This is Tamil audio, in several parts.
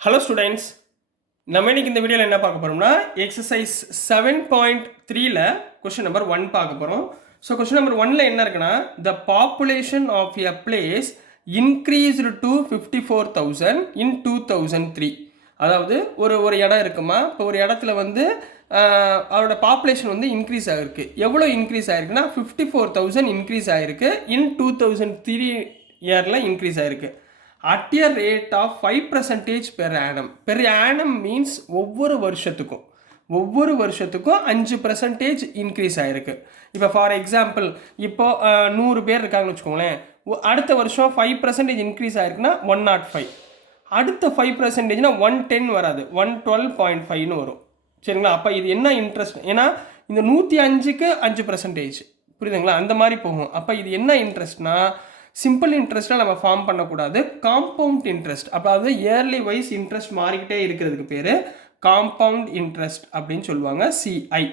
ஹலோ ஸ்டூடெண்ட்ஸ், நம்ம இன்னைக்கு இந்த வீடியோவில் என்ன பார்க்க போகிறோம்னா எக்ஸசைஸ் 7.3ல கொஸ்டின் நம்பர் 1 பார்க்க போகிறோம். ஸோ கொஸ்டின் நம்பர் 1ல என்ன இருக்குன்னா, the population of a place increased to 54,000 in 2003. அதாவது ஒரு இடம் இருக்குமா, இப்போ ஒரு இடத்துல வந்து அதோட பாப்புலேஷன் வந்து இன்க்ரீஸ் ஆகிருக்கு. எவ்வளோ இன்க்ரீஸ் ஆகிருக்குன்னா 54,000 இன்க்ரீஸ் ஆகிருக்கு. இன் 2003 இயரில் இன்க்ரீஸ் ஆகிருக்கு. at a rate of 5% per annum. Per annum means ஒவ்வொரு வருஷத்துக்கும் 5% இன்க்ரீஸ் ஆகிருக்கு. இப்போ ஃபார் எக்ஸாம்பிள், இப்போ 100 பேர் இருக்காங்கன்னு வச்சுக்கோங்களேன். அடுத்த வருஷம் 5% இன்க்ரீஸ் ஆகிருக்குன்னா 105. அடுத்த 5%னா 110 வராது, 112.5ன்னு வரும். சரிங்களா? அப்போ இது என்ன இன்ட்ரெஸ்ட், ஏன்னா இந்த 105க்கு 5% புரியுதுங்களா, அந்த மாதிரி போகும். அப்போ இது என்ன இன்ட்ரெஸ்ட்னா, சிம்பிள் இன்ட்ரெஸ்ட்டாக நம்ம ஃபார்ம் பண்ணக்கூடாது, காம்பவுண்ட் இன்ட்ரெஸ்ட். அதாவது இயர்லி வைஸ் இன்ட்ரெஸ்ட் மாறிக்கிட்டே இருக்கிறதுக்கு பேர் காம்பவுண்ட் இன்ட்ரெஸ்ட் அப்படின்னு சொல்லுவாங்க, சிஐ.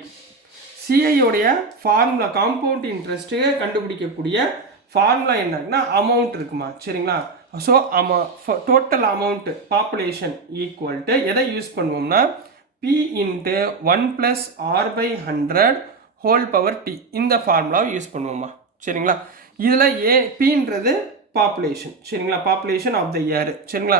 சிஐயோடைய ஃபார்முலா, காம்பவுண்ட் இன்ட்ரெஸ்ட்டு கண்டுபிடிக்கக்கூடிய ஃபார்முலா என்ன இருக்குன்னா அமௌண்ட் இருக்குமா, சரிங்களா? So total amount population equal to எதை யூஸ் பண்ணுவோம்னா P into 1+r/100 whole power T, இந்த ஃபார்முலாவை யூஸ் பண்ணுவோமா, சரிங்களா? இதில் பின்றது பாப்புலேஷன், சரிங்களா? பாப்புலேஷன் ஆஃப் த இயர், சரிங்களா?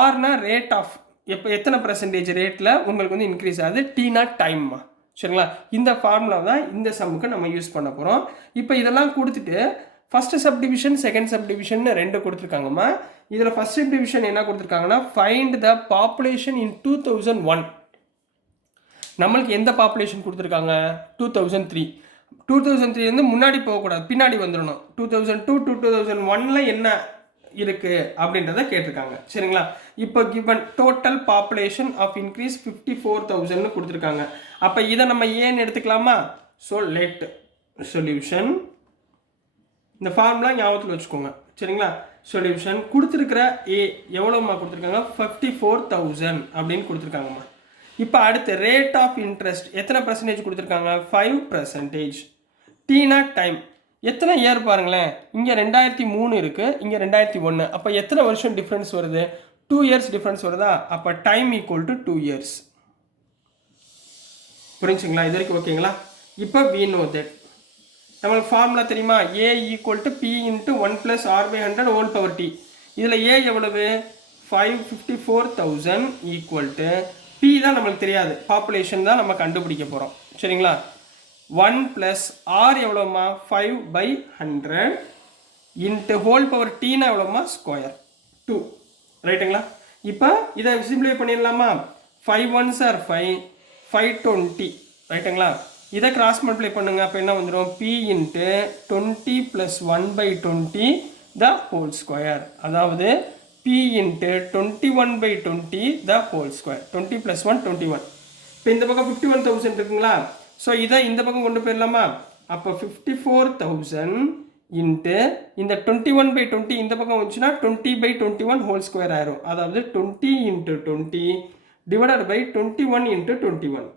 ஆர்னா ரேட் ஆஃப், எப்போ எத்தனை பர்சன்டேஜ் ரேட்டில் உங்களுக்கு வந்து இன்க்ரீஸ் ஆகுது, டீனா டைம்மா, சரிங்களா? இந்த ஃபார்முலா தான் இந்த சம்முக்கு நம்ம யூஸ் பண்ண போகிறோம். இப்போ இதெல்லாம் கொடுத்துட்டு ஃபஸ்ட்டு சப்டிவிஷன் செகண்ட் சப்டிவிஷன் 2 கொடுத்துருக்காங்கம்மா. இதில் ஃபஸ்ட் சப்டிவிஷன் என்ன கொடுத்துருக்காங்கன்னா, ஃபைண்ட் த பாப்புலேஷன் இன் 2001. நம்மளுக்கு எந்த பாப்புலேஷன் கொடுத்துருக்காங்க, 2003. 2003 வந்து முன்னாடி போகக்கூடாது, பின்னாடி வந்துடணும். 2002 to 2001ல் என்ன இருக்குது அப்படின்றத கேட்டிருக்காங்க, சரிங்களா? இப்போ given total population of increase 54,000ன்னு கொடுத்துருக்காங்க. அப்போ இதை நம்ம ஏன்னு எடுத்துக்கலாமா? ஸோ லெட் சொல்யூஷன், இந்த ஃபார்முலா ஞாபகத்தில் வச்சுக்கோங்க, சரிங்களா? சொல்யூஷன் கொடுத்துருக்கிற ஏ எவ்வளோம்மா கொடுத்துருக்காங்க, 54,000 அப்படின்னு கொடுத்துருக்காங்கம்மா. இப்போ அடுத்து ரேட் ஆஃப் இன்ட்ரெஸ்ட் எத்தனை பர்சன்டேஜ் கொடுத்துருக்காங்க, 5%. டீனா டைம், எத்தனை இயர் பாருங்களேன், இங்கே 2003 இருக்குது, இங்கே 2001. அப்போ எத்தனை வருஷம் டிஃப்ரென்ஸ் வருது, 2 இயர்ஸ் டிஃப்ரென்ஸ் வருதா? அப்போ டைம் ஈக்குவல் டு 2 இயர்ஸ். புரிஞ்சுங்களா? இது வரைக்கும் ஓகேங்களா? இப்போ we know that நம்மளுக்கு ஃபார்முலா தெரியுமா, A equal to P into 1+r/100 whole power T. இதில் ஏ எவ்வளவு, 54,000 ஈக்குவல் டு பி தான் நம்மளுக்கு தெரியாது, பாப்புலேஷன் தான் நம்ம கண்டுபிடிக்க போகிறோம், சரிங்களா? 1+r எவ்வளோமா, 5/100 இன்ட்டு ஹோல் பவர் டீனா எவ்வளோமா, ஸ்கொயர் 2, ரைட்டுங்களா? இப்போ இதை சிம்பிளிஃபை பண்ணிடலாமா, 5 1s are 5, 520, ரைட்டுங்களா? இதை கிராஸ் மல்டிப்ளை பண்ணுங்க, அப்போ என்ன வந்துடும், P into 20 + 1/20 the whole square. அதாவது P into 21/20 the whole square. 20 + 1 21. இப்போ இந்த பக்கம் 51,000 இருக்குங்களா? ஸோ இதை இந்த பக்கம் கொண்டு போயிடலாமா? அப்போ 54,000 இன்ட்டு இந்த 21/20 இந்த பக்கம் வந்துச்சுன்னா 20/21 ஹோல் ஸ்கொயர் ஆயிரும். அதாவது 20 × 20 டிவைடட் பை 21 × 21.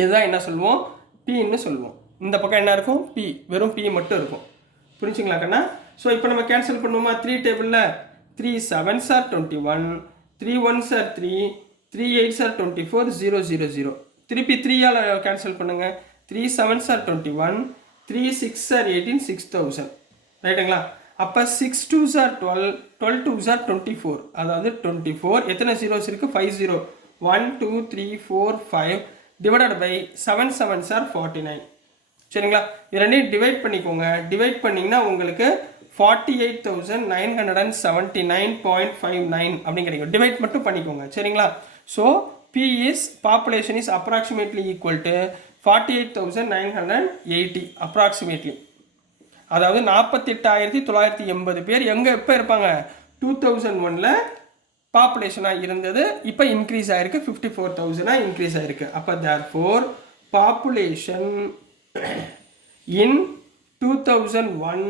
இதுதான் என்ன சொல்லுவோம், பின்னு சொல்லுவோம். இந்த பக்கம் என்ன இருக்கும், பி, வெறும் பி மட்டும் இருக்கும். புரிஞ்சுங்களா கண்ணா? ஸோ இப்போ நம்ம கேன்சல் பண்ணுவோமா, 3 டேபிளில் 3 7s are 21, 3 1s are 3, 3 8s are 24, 0 0 0. திருப்பி 3ஆல் கேன்சல் பண்ணுங்க, 3 7s are 21, 3 6 are 18, 6,000, ரைட்டுங்களா? அப்போ 6 2s are 12, 12 2s are 24. அதாவது 24 எத்தனை ஜீரோஸ் இருக்குது, 5 0, 1 2 3 4 5 டிவைடட் பை 7 7s are 49, சரிங்களா? இது ரெண்டையும் டிவைட் பண்ணிக்கோங்க. டிவைட் பண்ணிங்கன்னா உங்களுக்கு 48,979.59 அப்படின்னு கிடைக்கும். டிவைட் மட்டும் பண்ணிக்கோங்க, சரிங்களா? So P is population is approximately equal to 48,980 approximately. அதாவது 48,980 பேர் எங்கே எப்போ இருப்பாங்க, 2001ல் பாப்புலேஷனாக இருந்தது, இப்போ இன்க்ரீஸ் ஆகிருக்கு, 54,000 இன்க்ரீஸ் ஆகிருக்கு. அப்போ தேர்ஃபோர் பாப்புலேஷன் இன் 2001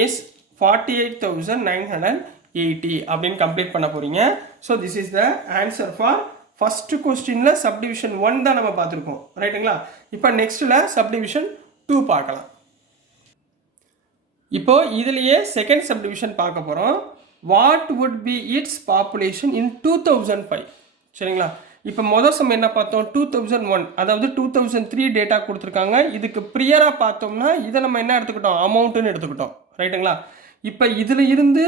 is 48,980 அப்படின்னு கம்ப்ளீட் பண்ண போறீங்க. So this is the answer for first கொஸ்டின்ல சப்டிவிஷன் 1 தான் நம்ம பார்த்துருக்கோம், ரைட்டுங்களா? இப்போ நெக்ஸ்ட்ல சப்டிவிஷன் 2 பார்க்கலாம். இப்போ இதுலயே செகண்ட் சப்டிவிஷன் பார்க்க போகிறோம். What would be its population இன் 2005. சரிங்களா? இப்போ மொதல் சம் என்ன பார்த்தோம், 2001, அதாவது 2003 டேட்டா கொடுத்துருக்காங்க. இதுக்கு ப்ரியராக பார்த்தோம்னா இதை நம்ம என்ன எடுத்துக்கிட்டோம், அமௌண்ட்டுன்னு எடுத்துக்கிட்டோம். ரைட்டுங்களா? இப்போ இதில் இருந்து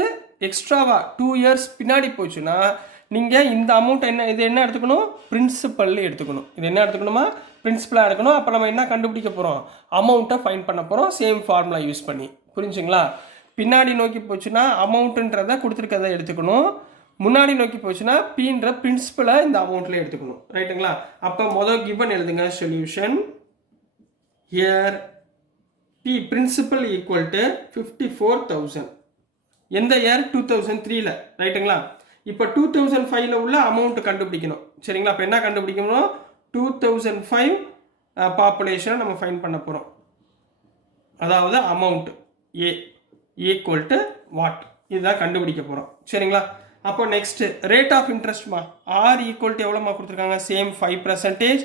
எக்ஸ்ட்ராவாக 2 இயர்ஸ் பின்னாடி போச்சுன்னா நீங்கள் இந்த அமௌண்ட் இது என்ன எடுத்துக்கணும், பிரின்சிபல் எடுத்துக்கணும். இது என்ன எடுத்துக்கணுமா, பிரின்சிபலாக எடுக்கணும். அப்போ நம்ம என்ன கண்டுபிடிக்க போகிறோம், அமௌண்ட்டை ஃபைண்ட் பண்ண போகிறோம், சேம் ஃபார்முலா யூஸ் பண்ணி. புரிஞ்சுங்களா? பின்னாடி நோக்கி போச்சுன்னா அமௌண்ட்டுன்றதை கொடுத்துருக்கதை எடுத்துக்கணும். முன்னாடி நோக்கி போச்சுன்னா பீன்ற பிரின்சிபலை இந்த அமௌண்ட்ல எடுத்துக்கணும். ரைட்டுங்களா? அப்போ மொதல் கிவன் எழுதுங்க, solution here P principal equal to 54,000. எந்த இயர், 2003ல. ரைட்டுங்களா? இப்போ 2005ல உள்ள அமௌண்ட் கண்டுபிடிக்கணும். சரிங்களா? அப்போ என்ன கண்டுபிடிக்கணும், 2005 பாப்புலேஷனை நம்ம ஃபைண்ட் பண்ண போகிறோம். அதாவது amount A equal to what, இதுதான் கண்டுபிடிக்க போகிறோம். சரிங்களா? அப்போ நெக்ஸ்ட் ரேட் ஆஃப் இன்ட்ரெஸ்ட்மா, ஆர் ஈக்குவல் டு எவ்வளோமா கொடுத்துருக்காங்க, சேம் 5%.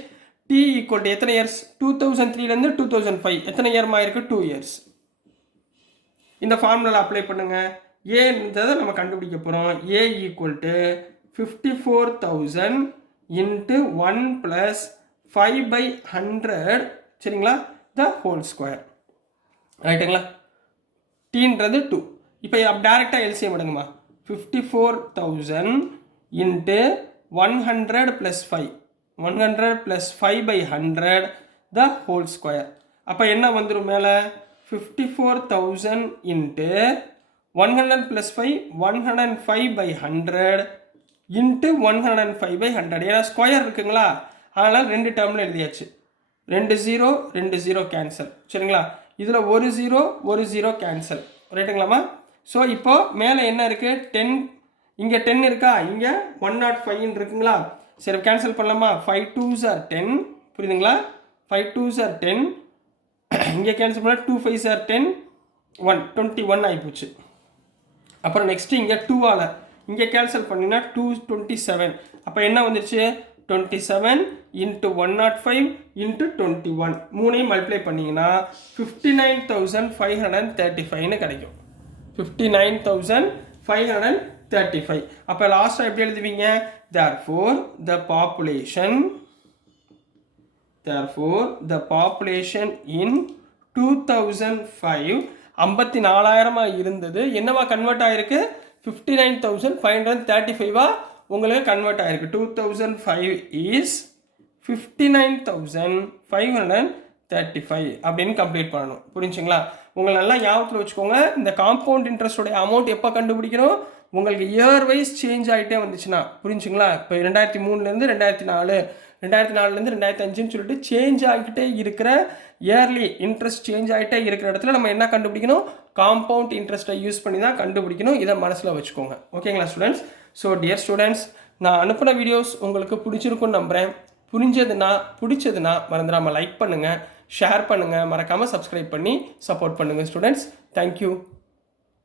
டி ஈக்குவல் டு எத்தனை இயர்ஸ், 2003லேருந்து 2005 எத்தனை இயர்மா இருக்குது, 2 இயர்ஸ். இந்த ஃபார்முலா அப்ளை பண்ணுங்க. ஏன்றதை நம்ம கண்டுபிடிக்க போகிறோம். A equal to 54,000 into 1 + 5/100. சரிங்களா? The whole square. ரைட்டுங்களா? டீன்றது 2. இப்போ டேரெக்டாக எல்சிஎம் எடுங்கம்மா. 54,000 இன்ட்டு 100 + 5, 100 + 5/100 த ஹோல் ஸ்கொயர். அப்போ என்ன வந்துடும் மேலே, 54,000 இன்ட்டு 100 + 5, 105/100 இன்ட்டு 105/100. ஏன்னா ஸ்கொயர் இருக்குங்களா, அதனால் 2 டேர்மில் எழுதியாச்சு. 2 0 2 0 கேன்சல். சரிங்களா? இதில் 1 0 1 0 கேன்சல். ரைட்டுங்களாம்மா? ஸோ இப்போ மேலே என்ன இருக்குது, 10, இங்கே 10 இருக்கா, இங்கே 105 இருக்குங்களா. சரி கேன்சல் பண்ணலாமா, 5 2s are 10. புரியுதுங்களா? 5 2s are 10. இங்கே கேன்சல் பண்ணால் 2 5s are 10, 21 ஆகிப்போச்சு. அப்புறம் நெக்ஸ்ட்டு இங்கே 2ஆல் இங்கே கேன்சல் பண்ணினா 227. அப்போ என்ன வந்துருச்சு, 27 இன்ட்டு 105 இன்ட்டு 21, மூணையும் மல்டிப்ளை பண்ணிங்கன்னா 59,535 கிடைக்கும். 59,535. அப்போ லாஸ்ட்டாக எப்படி எழுதுவீங்க, therefore the population in 2005 54,000 இருந்தது, என்னவா கன்வெர்ட் ஆகிருக்கு, 59,535 உங்களுக்கு கன்வெர்ட் ஆகிருக்கு. 2005 இஸ் 59,535 அப்படின்னு கம்ப்ளீட் பண்ணணும். புரிஞ்சுங்களா? உங்களை நல்லா ஞாபகத்தில் வச்சுக்கோங்க. இந்த காம்பவுண்ட் இன்ட்ரெஸ்டோடைய அமௌண்ட் எப்போ கண்டுபிடிக்கணும், உங்களுக்கு இயர் வைஸ் சேஞ்ச் ஆகிட்டே வந்துச்சுன்னா. புரிஞ்சுங்களா? இப்போ 2003லேருந்து 2004, 2004லேருந்து 2005ன்னு சொல்லிட்டு சேஞ்ச் ஆகிக்கிட்டே இருக்கிற இயர்லி இன்ட்ரெஸ்ட் சேஞ்ச் ஆகிட்டே இருக்கிற இடத்துல நம்ம என்ன கண்டுபிடிக்கணும், காம்பவுண்ட் இன்ட்ரெஸ்ட்டை யூஸ் பண்ணி தான் கண்டுபிடிக்கணும். இதை மனசில் வச்சுக்கோங்க. ஓகேங்களா ஸ்டூடெண்ட்ஸ்? ஸோ டியர் ஸ்டூடெண்ட்ஸ், நான் அனுப்பின வீடியோஸ் உங்களுக்கு பிடிச்சிருக்குன்னு நம்புகிறேன். பிடிச்சதுன்னா மறந்துடாமல் லைக் பண்ணுங்கள், ஷேர் பண்ணுங்கள், மறக்காமல் சப்ஸ்கிரைப் பண்ணி சப்போர்ட் பண்ணுங்கள் ஸ்டூடெண்ட்ஸ். தேங்க்யூ.